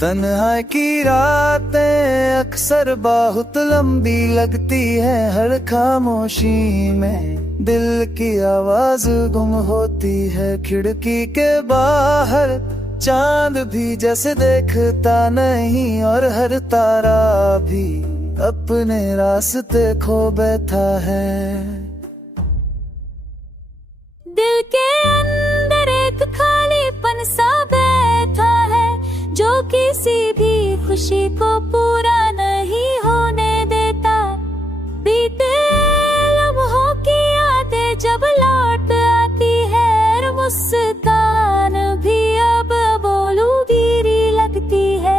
तन्हाई की रातें अक्सर बहुत लंबी लगती है। हर खामोशी में दिल की आवाज गुम होती है। खिड़की के बाहर चांद भी जैसे देखता नहीं, और हर तारा भी अपने रास्ते खो बैठा है। दिल के अंदर एक खालीपन सा बैठा है, जो किसी भी खुशी को पूरा नहीं होने देता। बीते लम्हों की यादें जब लौट आती है, मुस्कान भी अब बोलूं लगती है।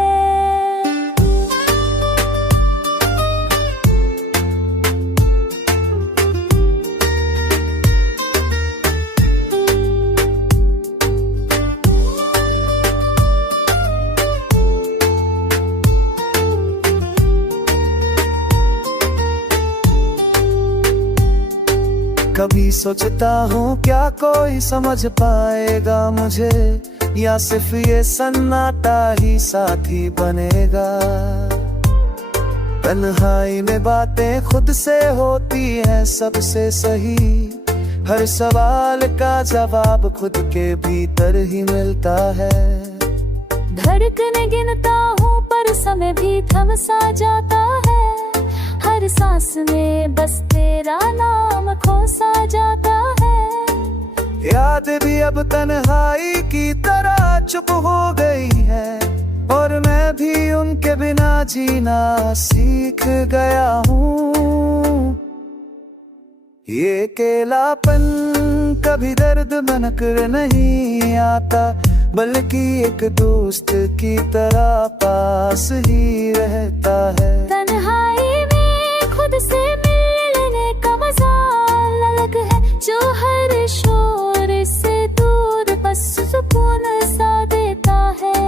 कभी सोचता हूँ क्या कोई समझ पाएगा मुझे, या सिर्फ ये सन्नाटा ही साथी बनेगा। तन्हाई में बातें खुद से होती हैं सबसे सही। हर सवाल का जवाब खुद के भीतर ही मिलता है। धड़कने गिनता हूँ पर समय भी थम सा जाता है। हर सांस में बस तेरा नाम खो सा जाता है। याद भी अब तन्हाई की तरह चुप हो गई है, और मैं भी उनके बिना जीना सीख गया हूँ। ये अकेलापन कभी दर्द बनकर नहीं आता, बल्कि एक दोस्त की तरह पास ही रहता है। तन्हाई में खुद से मिलने का मजा अलग है, जो हर शोर से दूर बस सुकून सा देता है।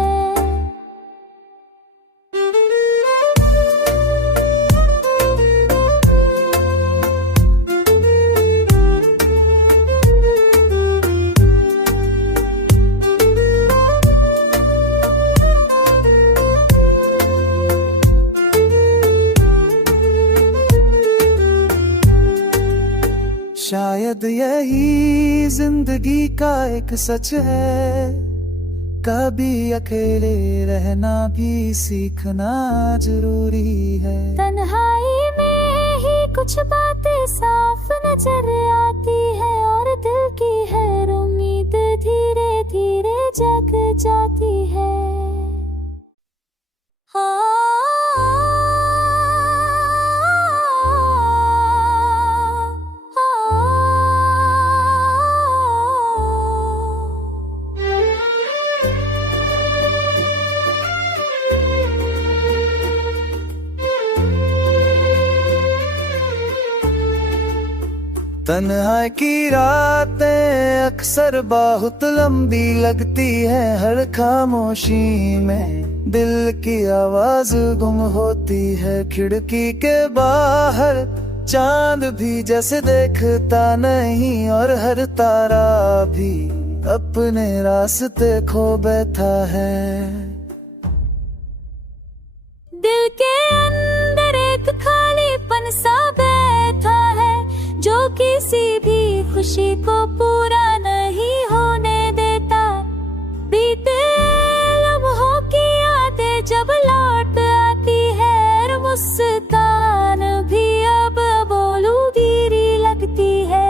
शायद यही जिंदगी का एक सच है, कभी अकेले रहना भी सीखना जरूरी है। तन्हाई में ही कुछ बातें साफ नजर आती है, और दिल की हर उम्मीद धीरे धीरे जग जाती है। तन्हाई की रातें अक्सर बहुत लंबी लगती है। हर खामोशी में दिल की आवाज गुम होती है। खिड़की के बाहर चांद भी जैसे देखता नहीं, और हर तारा भी अपने रास्ते खो बैठा है। दिल के अंदर एक खालीपन सा बैठा है, जो किसी भी खुशी को पूरा नहीं होने देता। बीते लम्हों की यादें जब लौट आती है, मुस्कान भी अब बोलूं लगती है।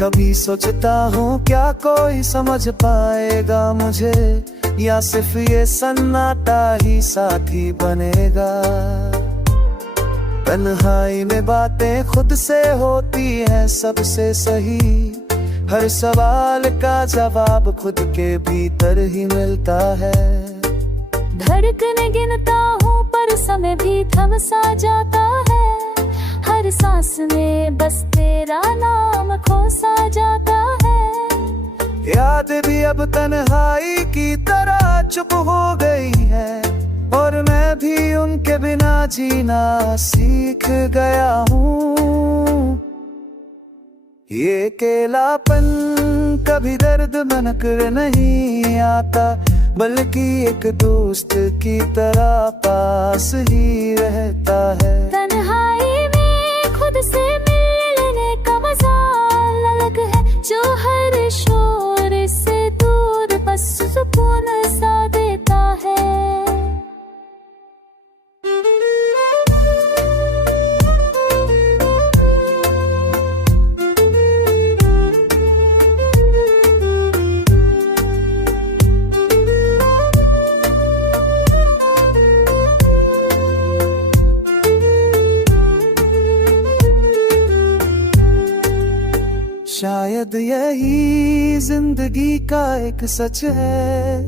कभी सोचता हूँ क्या कोई समझ पाएगा मुझे, या सिर्फ ये सन्नाटा ही साथी बनेगा। तन्हाई में बातें खुद से होती हैं सबसे सही। हर सवाल का जवाब खुद के भीतर ही मिलता है। धड़कने गिनता हूँ पर समय भी थम सा जाता है। हर हर सांस में बस तेरा नाम खोसा जाता है। याद भी अब तन्हाई की तरह चुप हो गई है, और मैं भी उनके बिना जीना सीख गया हूँ। ये अकेलापन कभी दर्द बनकर नहीं आता, बल्कि एक दोस्त की तरह पास ही रहता है। तन्हाई में खुद से मिलने का मजा अलग है, जो हर शोर से दूर बस सुकून सा देता है। शायद यही जिंदगी का एक सच है,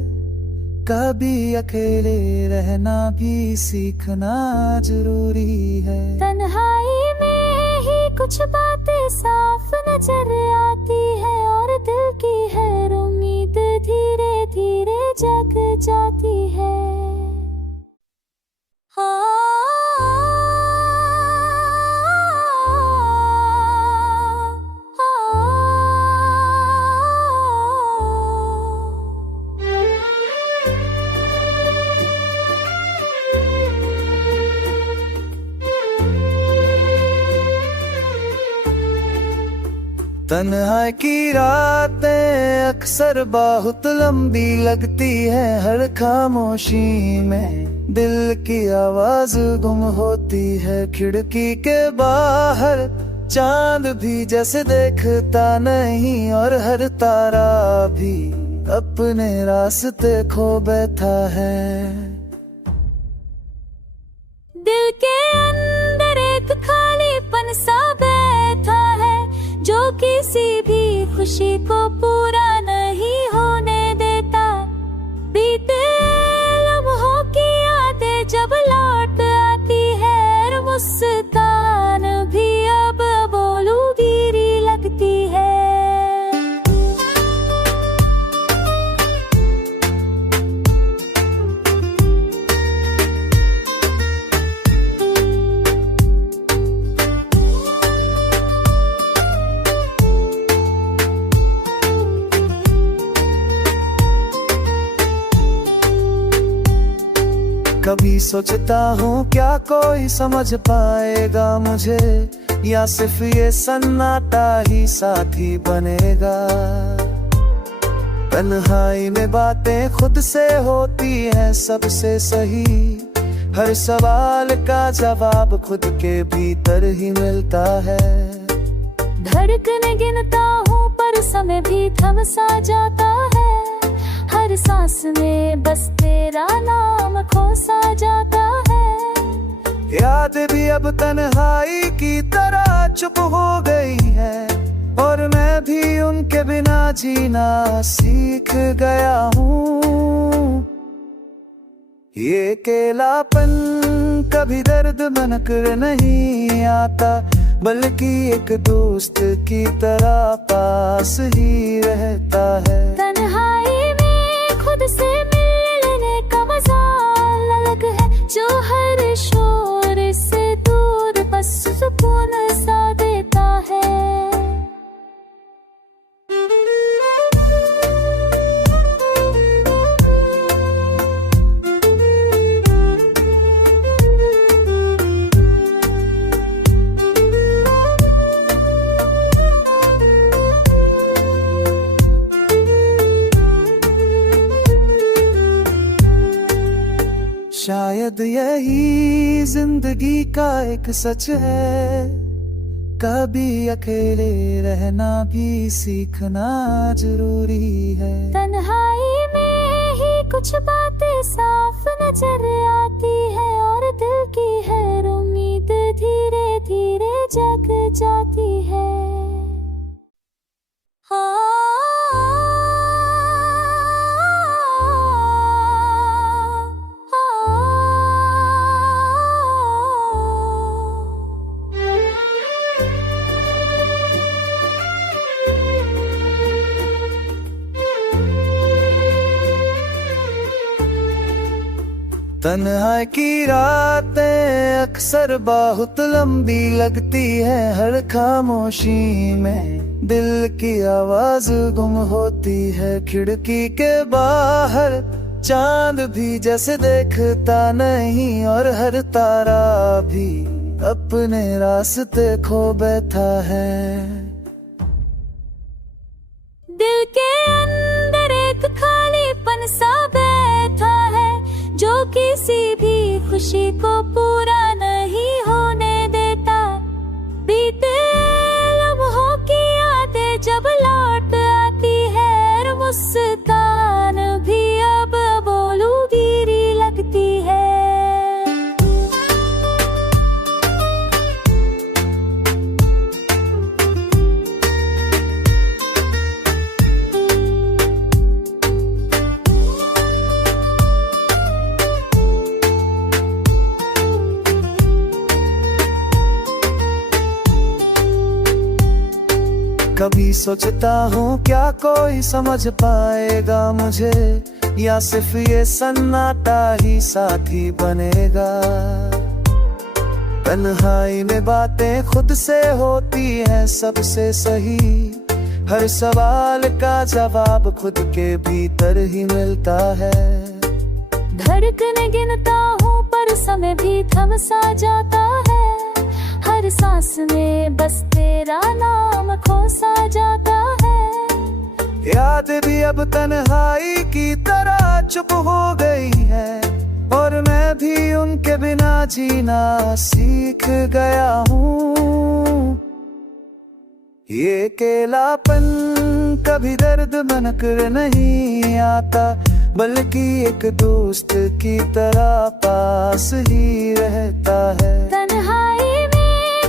कभी अकेले रहना भी सीखना जरूरी है। तन्हाई में ही कुछ बातें साफ नजर आती है, और दिल की हर उम्मीद धीरे धीरे जग जाती है। तन्हाई की रातें अक्सर बहुत लंबी लगती है, हर खामोशी में दिल की आवाज गुम होती है। खिड़की के बाहर चांद भी जैसे देखता नहीं, और हर तारा भी अपने रास्ते खो बैठा है। दिल के अंदर एक खालीपन सा बैठा है, जो किसी भी खुशी को पूरा नहीं होने देता। बीते लम्हों की यादें जब लौट आती है, मुस्कान भी अब बोलूगिरी लगती है। कभी सोचता हूँ क्या कोई समझ पाएगा मुझे, या सिर्फ ये सन्नाटा ही साथी बनेगा। तन्हाई में बातें खुद से होती हैं सबसे सही, हर सवाल का जवाब खुद के भीतर ही मिलता है। धड़कन गिनता हूँ पर समय भी थम सा जाता है, हर सांस में बस तेरा नाम खोसा जाता है। याद भी अब तन्हाई की तरह चुप हो गई है, और मैं भी उनके बिना जीना सीख गया हूँ। ये अकेलापन कभी दर्द बनकर नहीं आता, बल्कि एक दोस्त की तरह पास ही रहता है। तन्हाई में खुद से मिलने का मजा अलग है, जो हर शोर से दूर बस सुकून सा देता है। शायद यही जिंदगी का एक सच है, कभी अकेले रहना भी सीखना जरूरी है। तन्हाई में ही कुछ बातें साफ नजर आती है, और दिल की हर उम्मीद धीरे धीरे जग जाती है। तन्हाई की रातें अक्सर बहुत लंबी लगती है, हर खामोशी में दिल की आवाज गुम होती है। खिड़की के बाहर चांद भी जैसे देखता नहीं, और हर तारा भी अपने रास्ते खो बैठा है। दिल के अंदर एक खालीपन सा बैठा है, जो किसी भी खुशी को पूरा नहीं होने देता। बीते लम्हों की यादें जब लौट आती है, मुस्कान भी अब बोलू धीरी लगती है। कभी सोचता हूँ क्या कोई समझ पाएगा मुझे, या सिर्फ ये सन्नाटा ही साथी बनेगा। तन्हाई में बातें खुद से होती हैं सबसे सही, हर सवाल का जवाब खुद के भीतर ही मिलता है। धड़कन गिनता हूँ पर समय भी थम सा जाता है, हर सांस में बस तेरा नाम खो सा जाता है। याद भी अब तन्हाई की तरह चुप हो गई है, और मैं भी उनके बिना जीना सीख गया हूँ। ये अकेलापन कभी दर्द बनकर नहीं आता, बल्कि एक दोस्त की तरह पास ही रहता है। तन्हाई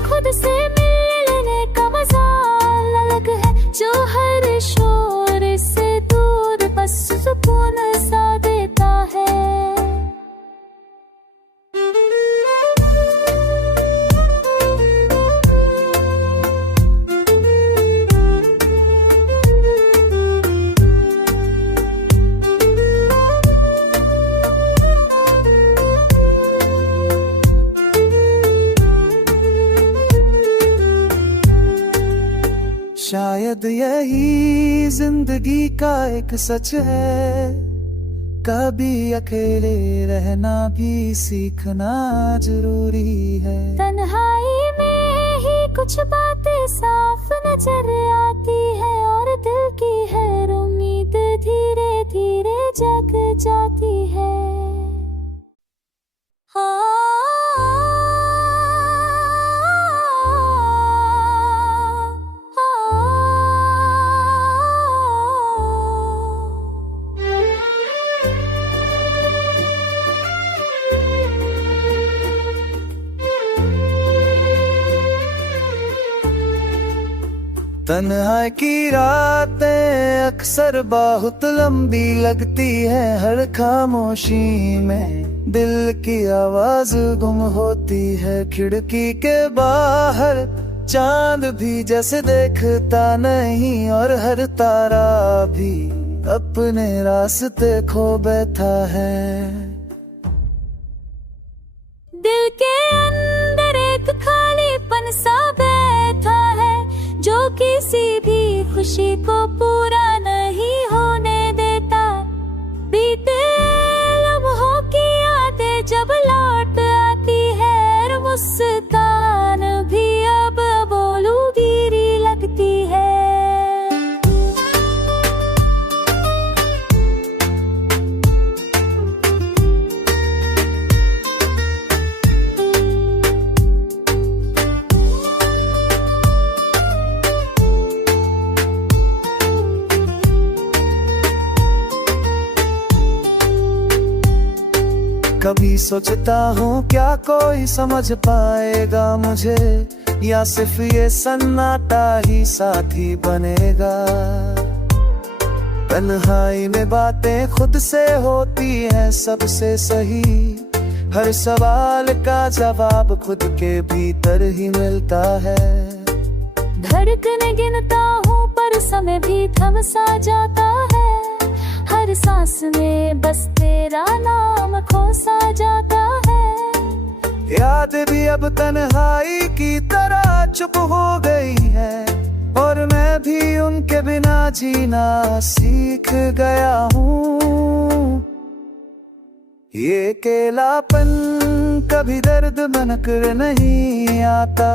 खुद से मिलने का मजा अलग है, जो हर शोर से दूर बस सुकून सा देता है। शायद यही जिंदगी का एक सच है, कभी अकेले रहना भी सीखना जरूरी है। तन्हाई में ही कुछ बातें साफ नजर आती है, और दिल की हर उम्मीद धीरे धीरे जग जाती है। तन्हाई की रातें अक्सर बहुत लंबी लगती है, हर खामोशी में दिल की आवाज गुम होती है। खिड़की के बाहर चांद भी जैसे देखता नहीं, और हर तारा भी अपने रास्ते खो बैठा है। दिल के अंदर एक खालीपन सा बैठा है, जो किसी भी खुशी को पूरा नहीं होने देता। बीते लम्हों की यादें जब लौट आती है, मुस्कान भी अब बोलू धीरी लगती है। कभी सोचता हूँ क्या कोई समझ पाएगा मुझे, या सिर्फ ये सन्नाटा ही साथी बनेगा। तन्हाई में बातें खुद से होती हैं सबसे सही, हर सवाल का जवाब खुद के भीतर ही मिलता है। धड़कन गिनता हूँ पर समय भी थम सा जाता है, हर हर सांस में बस तेरा नाम खोसा जाता है। याद भी अब तन्हाई की तरह चुप हो गई है, और मैं भी उनके बिना जीना सीख गया हूँ। ये अकेलापन कभी दर्द बनकर नहीं आता,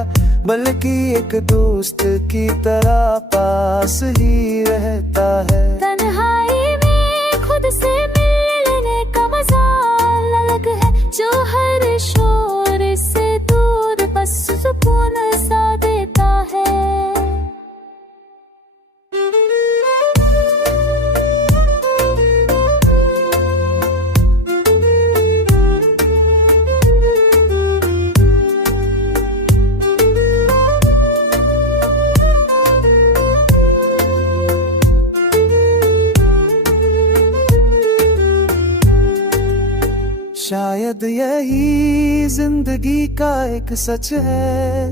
बल्कि एक दोस्त की तरह पास ही रहता है। तन्हाई में खुद से मिलने का मजा अलग है, जो हर शोर से दूर बस सुकून सा देता है। शायद यही जिंदगी का एक सच है,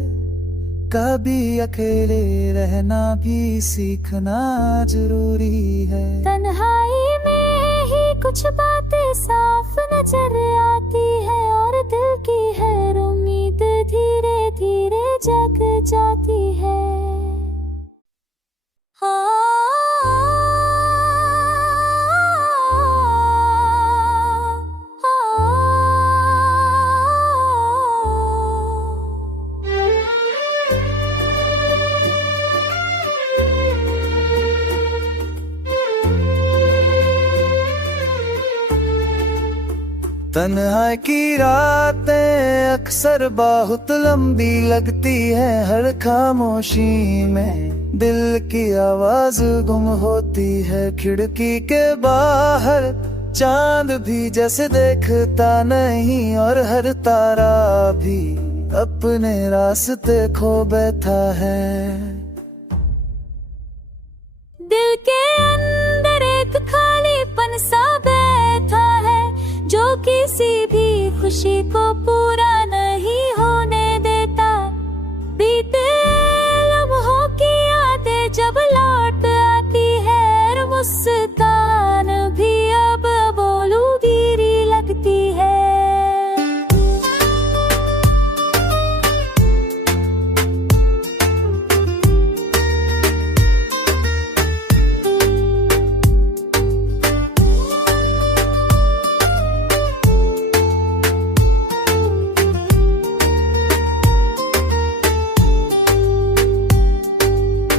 कभी अकेले रहना भी सीखना जरूरी है। तन्हाई में ही कुछ बातें साफ नजर आती है, और दिल की हर उम्मीद धीरे धीरे जग जाती है। तन्हाई की रातें अक्सर बहुत लंबी लगती है, हर खामोशी में दिल की आवाज गुम होती है। खिड़की के बाहर चांद भी जैसे देखता नहीं, और हर तारा भी अपने रास्ते खो बैठा है। दिल के अंदर एक खालीपन सा बैठा है, जो किसी भी खुशी को पूरा नहीं होने देता। बीते लम्हों की यादें जब लौट आती है, मुस्कान भी अब बोलूगिरी लगती है।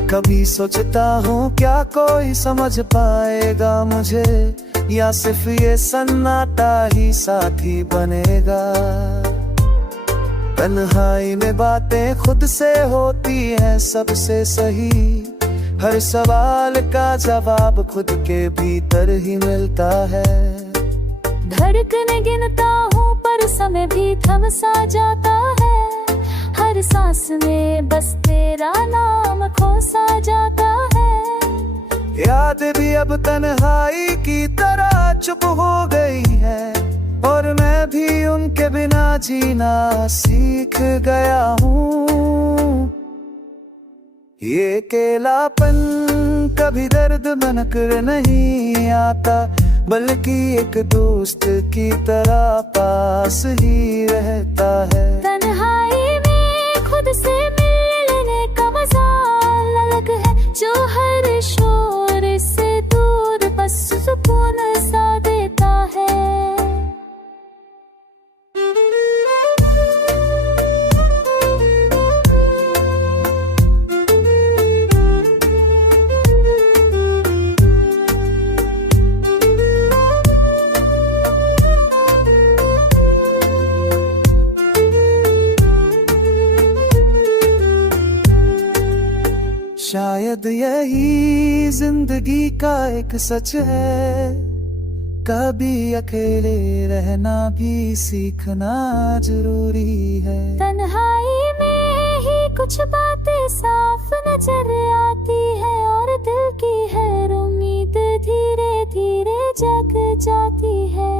कभी सोचता हूँ क्या कोई समझ पाएगा मुझे, या सिर्फ ये सन्नाटा ही साथी बनेगा। तन्हाई में बातें खुद से होती हैं सबसे सही, हर सवाल का जवाब खुद के भीतर ही मिलता है। धड़कन गिनता हूँ पर समय भी थम सा जाता है, हर सांस में बस तेरा नाम खोसा जाता है। याद भी अब तन्हाई की तरह चुप हो गई है, और मैं भी उनके बिना जीना सीख गया हूँ। ये अकेलापन कभी दर्द बनकर नहीं आता, बल्कि एक दोस्त की तरह पास ही रहता है। तन्हाई में खुद से मिलने का मजा अलग है, जो हर शोर से दूर बस सुकून सा देता है। शायद यही जिंदगी का एक सच है, कभी अकेले रहना भी सीखना जरूरी है। तन्हाई में ही कुछ बातें साफ नजर आती है, और दिल की हर उम्मीद धीरे धीरे जग जाती है।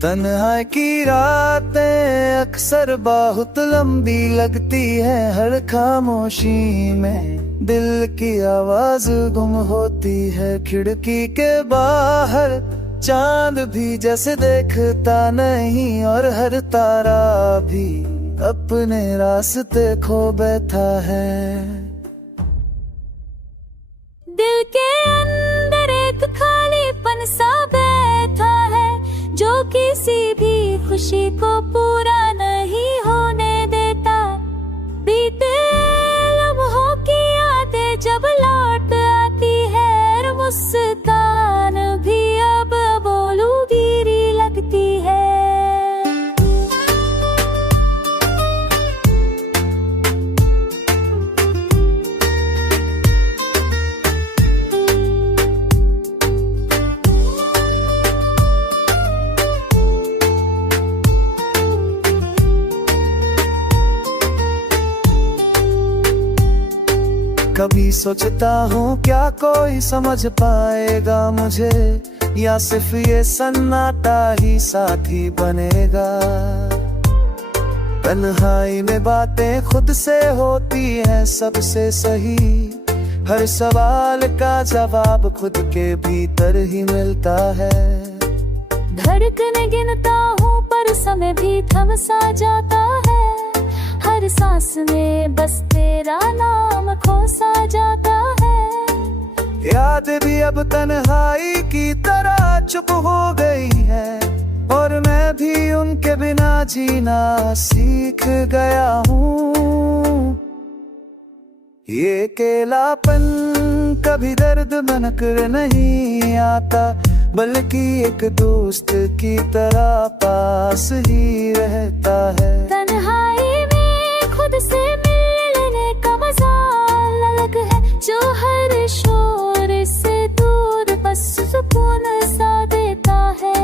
तन्हाई की रातें अक्सर बहुत लंबी लगती है, हर खामोशी में दिल की आवाज गुम होती है। खिड़की के बाहर चांद भी जैसे देखता नहीं, और हर तारा भी अपने रास्ते खो बैठा है। दिल के अंदर एक खालीपन सा बैठा है, जो किसी भी खुशी को पूरा नहीं होने देता। बीते लम्हों की यादें जब लौट आती है, मुस्कान भी अब बोलू धीरी लगती है। कभी सोचता हूँ क्या कोई समझ पाएगा मुझे, या सिर्फ ये सन्नाटा ही साथी बनेगा। तन्हाई में बातें खुद से होती हैं सबसे सही, हर सवाल का जवाब खुद के भीतर ही मिलता है। धड़कन गिनता हूँ पर समय भी थम सा जाता है, हर सांस में बस तेरा नाम खो सा जाता है। याद भी अब तन्हाई की तरह चुप हो गई है, और मैं भी उनके बिना जीना सीख गया हूँ। ये अकेलापन कभी दर्द बनकर नहीं आता, बल्कि एक दोस्त की तरह पास ही रहता है। तन्हाई खुद से मिलने का मजा अलग है, जो हर शोर से दूर बस सुकून सा देता है।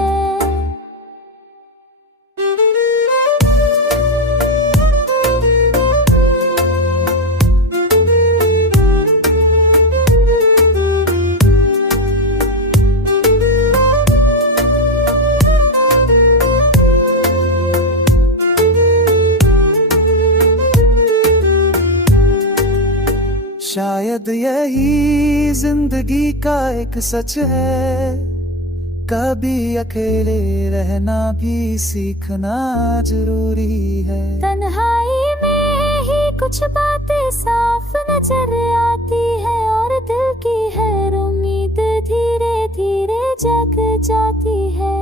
शायद यही जिंदगी का एक सच है, कभी अकेले रहना भी सीखना जरूरी है। तन्हाई में ही कुछ बातें साफ नजर आती है, और दिल की हर उम्मीद धीरे धीरे जग जाती है।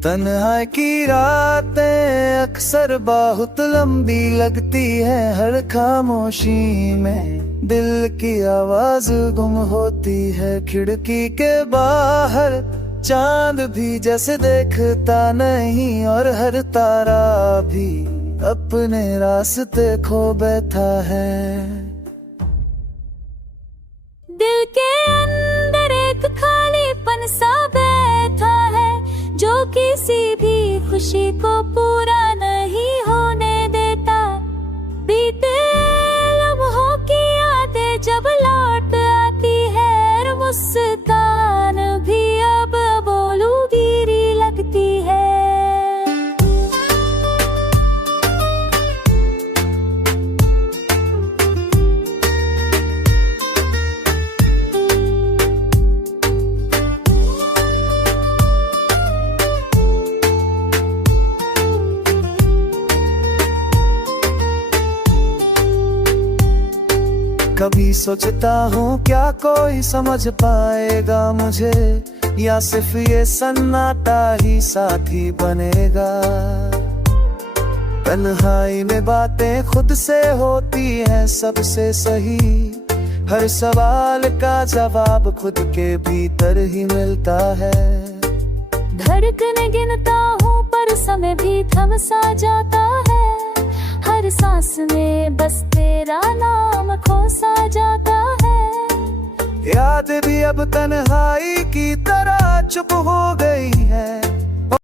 तन्हाई की रातें अक्सर बहुत लंबी लगती है, हर खामोशी में दिल की आवाज गुम होती है। खिड़की के बाहर चांद भी जैसे देखता नहीं, और हर तारा भी अपने रास्ते खो बैठा है। दिल के अंदर एक खालीपन सा बैठा है, जो किसी भी खुशी को पूरा नहीं होने देता। बीते लम्हों की यादें जब लौट आती है, मुस्कान भी अब बोलू धीरी लगती है। कभी सोचता हूँ क्या कोई समझ पाएगा मुझे, या सिर्फ ये सन्नाटा ही साथी बनेगा। तन्हाई में बातें खुद से होती हैं सबसे सही, हर सवाल का जवाब खुद के भीतर ही मिलता है। धड़कन गिनता हूँ पर समय भी थम सा जाता है, हर सांस में बस तेरा नाम खो सा जाता है। याद भी अब तन्हाई की तरह चुप हो गई है,